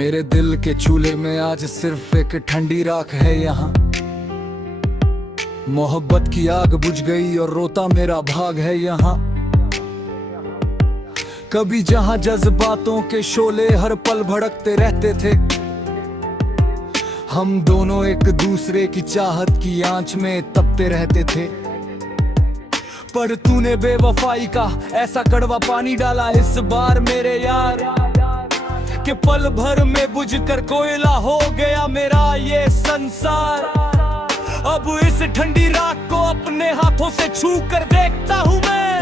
मेरे दिल के चूल्हे में आज सिर्फ एक ठंडी राख है। यहाँ मोहब्बत की आग बुझ गई और रोता मेरा भाग है। यहाँ कभी जहां जज्बातों के शोले हर पल भड़कते रहते थे, हम दोनों एक दूसरे की चाहत की आंच में तपते रहते थे। पर तूने बेवफाई का ऐसा कड़वा पानी डाला इस बार मेरे यार, कि पल भर में बुझकर कोयला हो गया मेरा ये संसार। अब इस ठंडी राख को अपने हाथों से छू कर देखता हूँ मैं,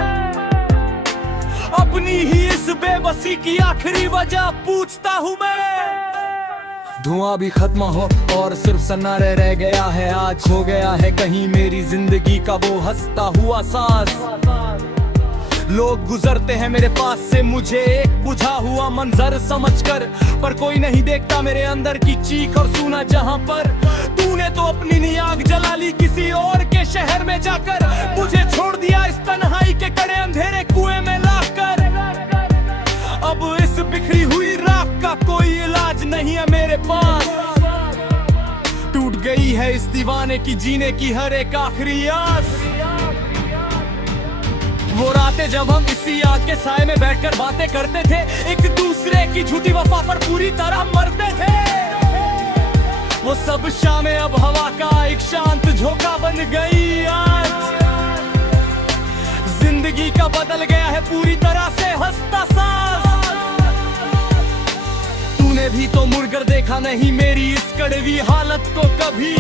अपनी ही इस बेबसी की आखिरी वजह पूछता हूँ मैं। धुआं भी खत्म हो और सिर्फ सन्नाटा रह गया है, आज खो गया है कहीं मेरी जिंदगी का वो हंसता हुआ सांस। लोग गुजरते हैं मेरे पास से मुझे एक बुझा हुआ मंजर समझकर, पर कोई नहीं देखता मेरे अंदर की चीख और सुना जहां पर तूने तो अपनी नी आग जला ली किसी और के शहर में जाकर। मुझे छोड़ दिया इस तन्हाई के कड़े अंधेरे कुएं में लाकर। अब इस बिखरी हुई राख का कोई इलाज नहीं है मेरे पास। टूट गई है इस दीवाने की जीने की हर एक आखिरी आस। वो रातें जब हम इसी आग के साए में बैठकर बातें करते थे, एक दूसरे की झूठी वफा पर पूरी तरह मरते थे। वो सब शामें अब हवा का एक शांत झोंका बन गई। आज जिंदगी का बदल गया है पूरी तरह से हंसता सांस। तूने भी तो मुड़कर देखा नहीं मेरी इस कड़वी हालत को कभी,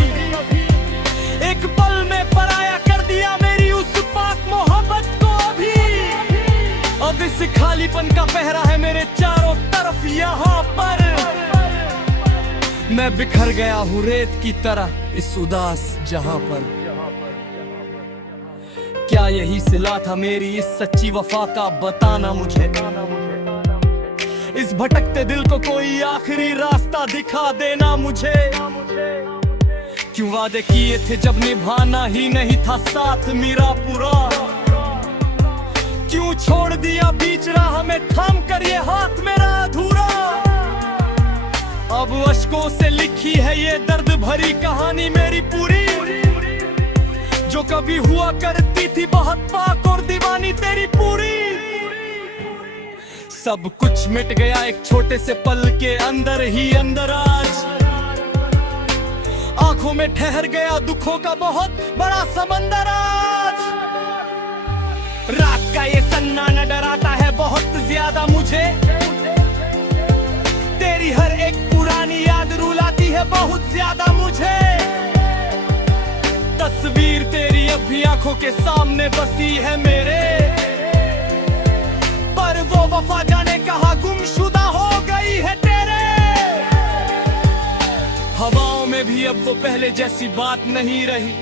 एक पल में पराया कर दिया मेरी उस पाक मोहब्बत को। अब इस खालीपन का पहरा है मेरे चारों तरफ यहाँ पर। मैं बिखर गया हूँ रेत की तरह इस उदास जहां पर। क्या यही सिला था मेरी इस सच्ची वफा का, बताना मुझे। इस भटकते दिल को कोई आखिरी रास्ता दिखा देना मुझे। क्यों वादे किए थे जब निभाना ही नहीं था साथ मेरा पूरा, क्यों छोड़ दिया बीच राह में थाम कर ये हाथ मेरा अधूरा। अब अश्कों से लिखी है ये दर्द भरी कहानी मेरी पूरी, जो कभी हुआ करती थी बहुत पाक और दीवानी तेरी पूरी। सब कुछ मिट गया एक छोटे से पल के अंदर ही अंदर। आज आंखों में ठहर गया दुखों का बहुत बड़ा समंदर। आज रात का ये सन्नाटा डराता है बहुत ज्यादा मुझे। तेरी हर एक पुरानी याद रुलाती है बहुत ज्यादा मुझे। तस्वीर तेरी अब भी आंखों के सामने बसी है मेरे, पर वो वफा जाने कहाँ गुमशुदा हो गई है तेरे। हवाओं में भी अब वो पहले जैसी बात नहीं रही।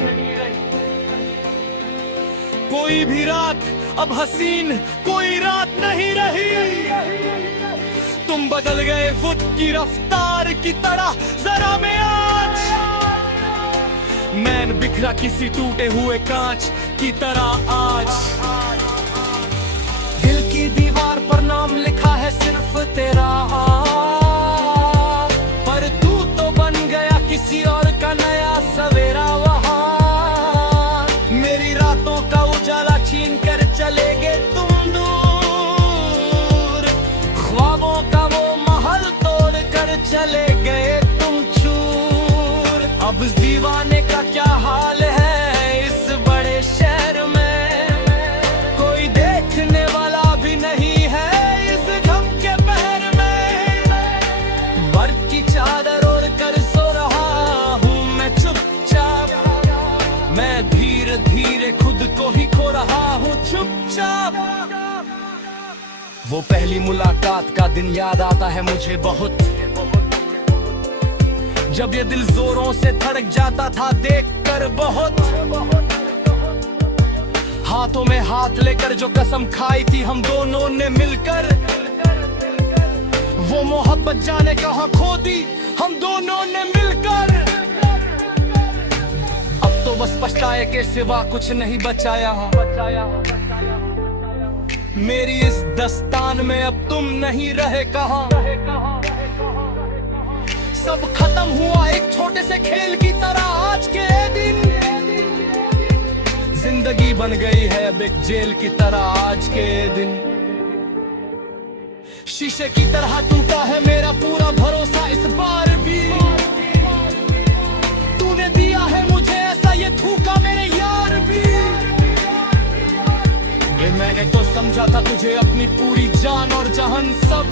कोई भी रात अब हसीन कोई रात नहीं रही। तुम बदल गए वुड की रफ्तार की तरह जरा मैं आज। मैन बिखरा किसी टूटे हुए कांच की तरह आज। दिल की दीवार पर नाम लिखा है सिर्फ तेरा, पर तू तो बन गया किसी और का नया सवेरा। वहां मेरी रातों का उजाला छीन कर चले गए तुम दूर। ख्वाबों का वो महल तोड़ कर चले गए तुम चूर। अब इस दीवाने का क्या हाल है इस बड़े शहर में, कोई देखने वाला भी नहीं है इस गम के पहर में। बर्फ की चादर ओढ़ कर सो रहा हूँ मैं चुपचाप। मैं धीरे धीरे खुद को ही खो रहा हूँ चुपचाप। वो पहली मुलाकात का दिन याद आता है मुझे बहुत, जब ये दिल जोरों से धड़क जाता था देखकर बहुत। हाथों में हाथ लेकर जो कसम खाई थी हम दोनों ने मिलकर, वो मोहब्बत जाने कहाँ खो दी हम दोनों ने मिलकर। अब तो बस पछताए के सिवा कुछ नहीं बचाया। मेरी इस दस्तान में अब तुम नहीं रहे कहाँ। सब खत्म हुआ एक छोटे से खेल की तरह आज के दिन। जिंदगी बन गई है अब एक जेल की तरह आज के दिन। शीशे की तरह टूटा है मेरा पूरा भरोसा इस बार भी। तूने दिया है मुझे ऐसा ये धोखा मेरे यार भी। ये मैंने तो समझा था तुझे अपनी पूरी जान और जहान सब,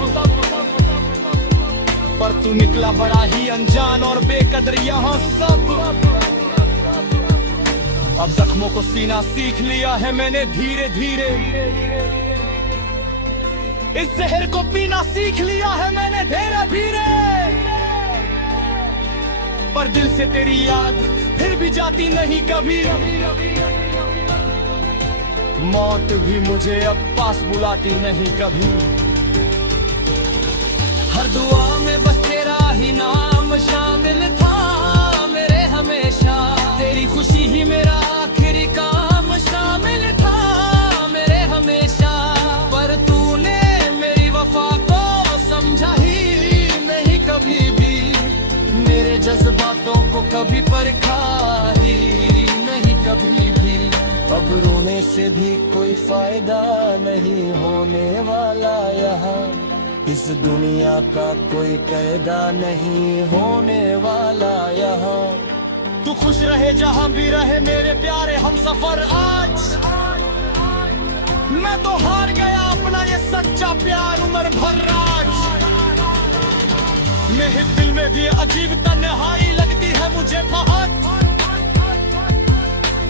पर तू निकला बड़ा ही अनजान और बेकदर यहाँ सब। अब जख्मों को सीना सीख लिया है मैंने धीरे धीरे। इस जहर को पीना सीख लिया है मैंने धीरे धीरे। पर दिल से तेरी याद फिर भी जाती नहीं कभी। मौत भी मुझे अब पास बुलाती नहीं कभी। हर दुआ में बस तेरा ही नाम शामिल था मेरे हमेशा। तेरी खुशी ही मेरा आखिरी काम शामिल था मेरे हमेशा। पर तूने मेरी वफा को समझा ही नहीं कभी भी। मेरे जज्बातों को कभी परखा ही नहीं कभी भी। अब रोने से भी कोई फायदा नहीं होने वाला यहाँ। इस दुनिया का कोई कायदा नहीं होने वाला यहाँ। तू खुश रहे जहाँ भी रहे मेरे प्यारे हम सफर आज। मैं तो हार गया अपना ये सच्चा प्यार उम्र भर राज। महफिल में भी अजीब तन्हाई लगती है मुझे बहुत।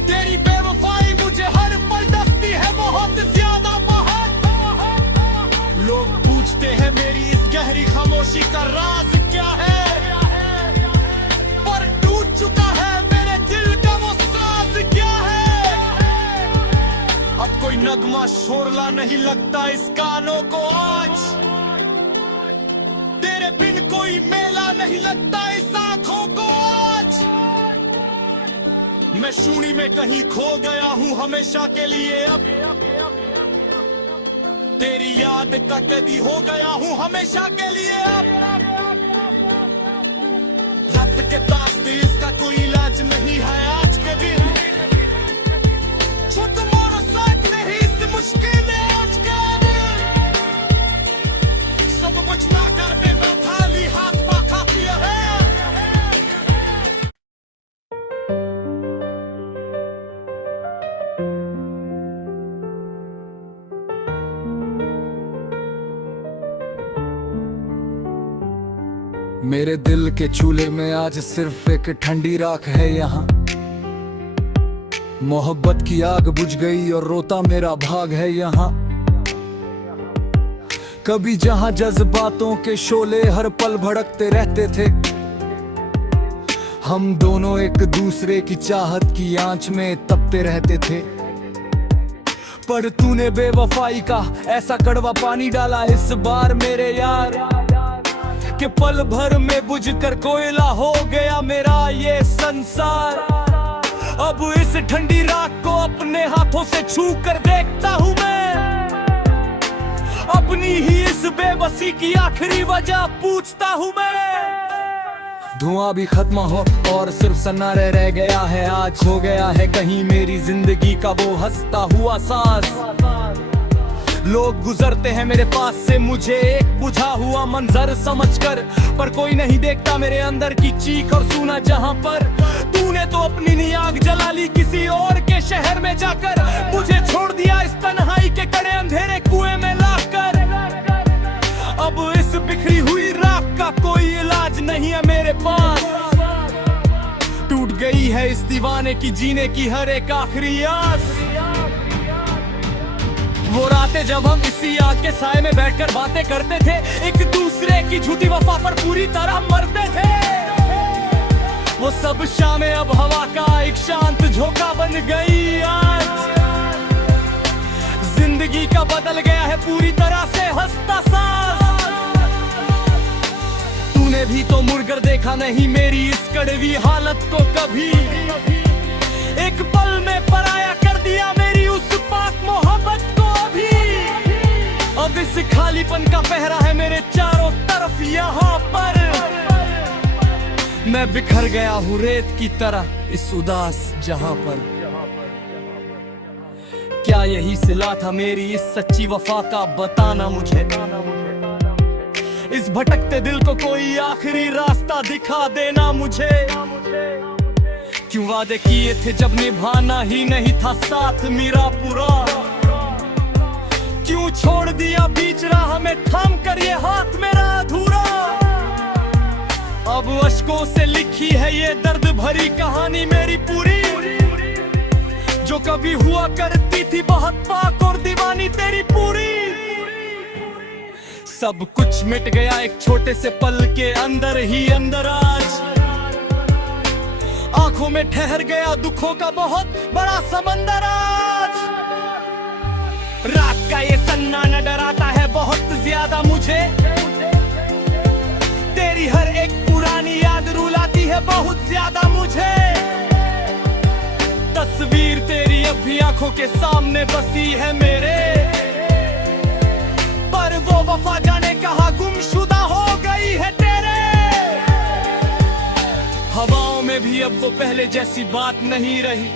तेरी बेवफाई मुझे हर पल डसती है बहुत ज्यादा बहुत। लोग पूछते हैं मेरी इस गहरी खामोशी का राज क्या है। पर टूट चुका है मेरे दिल का वो साज क्या है। अब कोई नगमा शोरला नहीं लगता इस कानों को आज। तेरे बिन कोई मेला नहीं लगता इस आंखों को आज। मैं शून्य में कहीं खो गया हूँ हमेशा के लिए अब। तेरी याद का कैदी हो गया हूँ हमेशा के लिए अब। रब्त के तास्ते इसका कोई इलाज नहीं है आज के दिन। जो तुम्हारा साथ नहीं इस मुश्किल में आज के दिन। सब कुछ ना कर पे मैं खाली हाथ पाखा पिया है। मेरे दिल के चूल्हे में आज सिर्फ एक ठंडी राख है यहाँ। मोहब्बत की आग बुझ गई और रोता मेरा भाग है यहाँ। कभी जहां जज्बातों के शोले हर पल भड़कते रहते थे। हम दोनों एक दूसरे की चाहत की आंच में तपते रहते थे। पर तूने बेवफाई का ऐसा कड़वा पानी डाला इस बार मेरे यार, कि पल भर में बुझकर कोयला हो गया मेरा ये संसार। अब इस ठंडी राख को अपने हाथों से छू कर देखता हूँ मैं। अपनी ही इस बेबसी की आखिरी वजह पूछता हूँ मैं। धुआं भी खत्म हो और सिर्फ सन्नाटा रह गया है आज। खो गया है कहीं मेरी जिंदगी का वो हंसता हुआ सांस। लोग गुजरते हैं मेरे पास से मुझे एक बुझा हुआ मंजर समझकर। पर कोई नहीं देखता मेरे अंदर की चीख और सुना जहां पर। तूने तो अपनी नी आग जला ली किसी और के शहर में जाकर। मुझे छोड़ दिया इस तन्हाई के कड़े अंधेरे कुएं में लाकर। अब इस बिखरी हुई राख का कोई इलाज नहीं है मेरे पास। टूट गई है इस दीवाने की जीने की हर एक आखिरी आस। वो रातें जब हम इसी आग के साए में बैठकर बातें करते थे। एक दूसरे की झूठी वफा पर पूरी तरह मरते थे। वो सब शामें अब हवा का एक शांत झोंका बन गई आज। जिंदगी का बदल गया है पूरी तरह से हंसता सांस। तूने भी तो मुड़कर देखा नहीं मेरी इस कड़वी हालत को कभी। एक पल में पराया कर दिया मेरी उस पाक मोहब्बत को अभी। अब इस खालीपन का पहरा है मेरे चारों तरफ यहाँ पर। मैं बिखर गया हूँ रेत की तरह इस उदास जहां पर। क्या यही सिला था मेरी इस सच्ची वफा का, बताना मुझे। इस भटकते दिल को कोई आखिरी रास्ता दिखा देना मुझे। क्यों वादे किए थे जब निभाना ही नहीं था साथ मेरा पूरा। क्यों छोड़ दिया बीच राह में थाम कर ये हाथ मेरा अधूरा। अब अश्कों से लिखी है ये दर्द भरी कहानी मेरी पूरी, जो कभी हुआ करती थी बहुत पाक और दीवानी तेरी पूरी। सब कुछ मिट गया एक छोटे से पल के अंदर ही अंदर आज। आंखों में ठहर गया दुखों का बहुत बड़ा समंदर आज। रात का ये सन्नाटा डराता है बहुत ज्यादा मुझे। तेरी हर एक पुरानी याद रुलाती है बहुत ज्यादा मुझे। तस्वीर तेरी अब भी आंखों के सामने बसी है मेरे, पर वो वफा जाने कहाँ गुमशुदा हो गई है तेरे। हवाओं में भी अब वो पहले जैसी बात नहीं रही।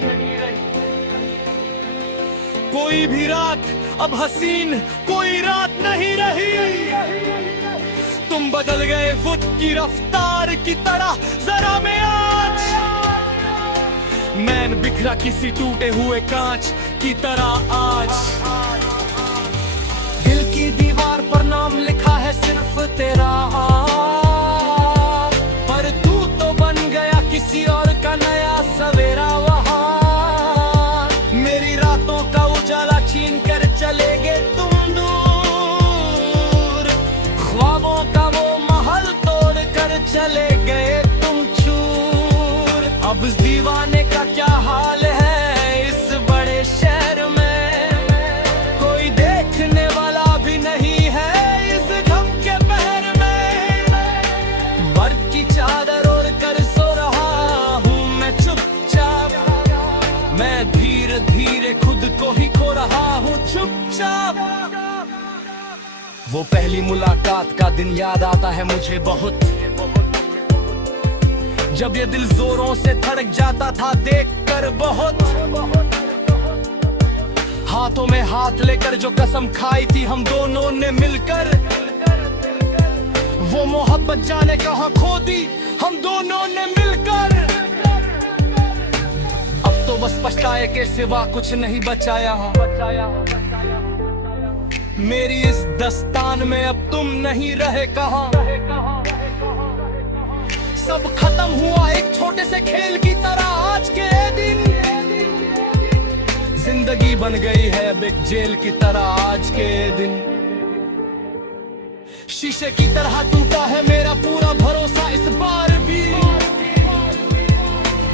कोई भी रात अब हसीन कोई रात नहीं रही। तुम बदल गए वुड की रफ्तार की तरह जरा मैं आज। मैन बिखरा किसी टूटे हुए कांच की तरह आज। दिल की दीवार पर नाम लिखा है सिर्फ तेरा, पर तू तो बन गया किसी और का नया सवेरा वहां। मेरी रातों का उजाला छीन कर चले गए तुम दूर। ख्वाबों का वो महल तोड़ कर चले गए तुम चूर। अब इस दीवाने का क्या हाल है इस बड़े शहर में। कोई देखने वाला भी नहीं है इस गम के पहर में। बर्फ की चादर ओढ़ कर सो रहा हूँ मैं चुपचाप। मैं धीरे धीरे खुद को ही खो रहा हूँ चुपचाप। वो पहली मुलाकात का दिन याद आता है मुझे बहुत, जब ये दिल जोरों से धड़क जाता था देखकर बहुत। हाथों में हाथ लेकर जो कसम खाई थी हम दोनों ने मिलकर, वो मोहब्बत जाने कहाँ खो दी हम दोनों ने मिलकर। अब तो बस पछताए के सिवा कुछ नहीं बचाया। मेरी इस दस्तान में अब तुम नहीं रहे कहाँ। सब खत्म हुआ एक छोटे से खेल की तरह आज के दिन। जिंदगी बन गई है अब एक जेल की तरह आज के दिन। शीशे की तरह टूटा है मेरा पूरा भरोसा इस बार भी।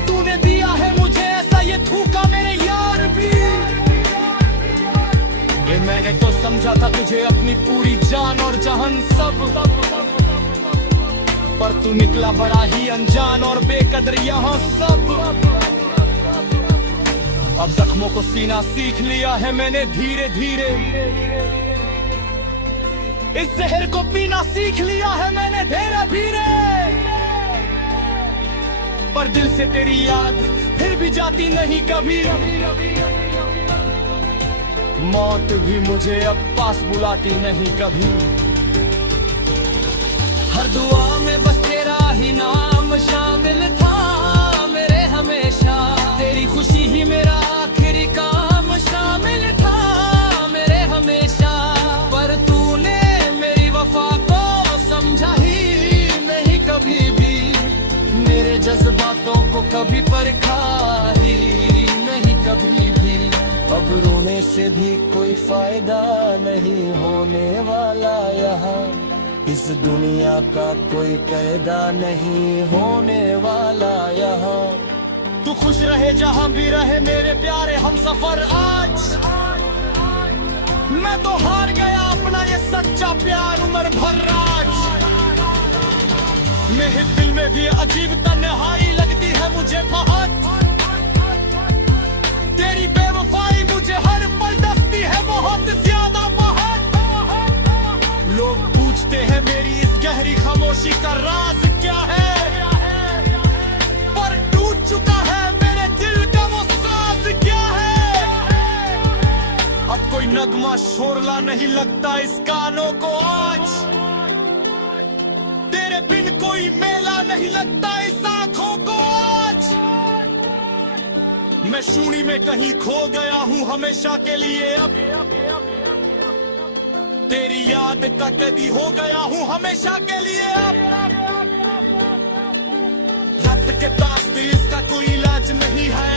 तूने दिया है मुझे ऐसा ये धोखा मेरे यार भी। ये मैंने तो समझा था तुझे अपनी पूरी जान और जहान सब, पर तू निकला बड़ा ही अनजान और बेकदर यहाँ सब। अब जख्मों को सीना सीख लिया है मैंने धीरे धीरे। इस जहर को पीना सीख लिया है मैंने धीरे धीरे। पर दिल से तेरी याद फिर भी जाती नहीं कभी। मौत भी मुझे अब पास बुलाती नहीं कभी। हर दुआ में बस तेरा ही नाम शामिल था मेरे हमेशा। तेरी खुशी ही मेरा आखिरी काम शामिल था मेरे हमेशा। पर तूने मेरी वफा को समझा ही नहीं कभी भी। मेरे जज्बातों को कभी परखा ही नहीं कभी भी। अब रोने से भी कोई फायदा नहीं होने वाला यहाँ। इस दुनिया का कोई कायदा नहीं होने वाला यहाँ। तू खुश रहे जहाँ भी रहे मेरे प्यारे हम सफर आज। मैं तो हार गया अपना ये सच्चा प्यार उम्र भर राज। महफिल में भी अजीब तन्हाई लगती है मुझे बहुत। तेरी बेवफाई मुझे हर पल दसती है बहुत ज्यादा बहुत। लोग पूछते हैं मेरी इस गहरी खामोशी का राज क्या है। नगमा शोरला नहीं लगता इस कानों को आज, तेरे बिन कोई मेला नहीं लगता इस आंखों को आज। मैं शून्य में कहीं खो गया हूँ हमेशा के लिए, अब तेरी याद का कैदी हो गया हूँ हमेशा के लिए। अब रक्त के तास्ते इसका कोई इलाज नहीं है,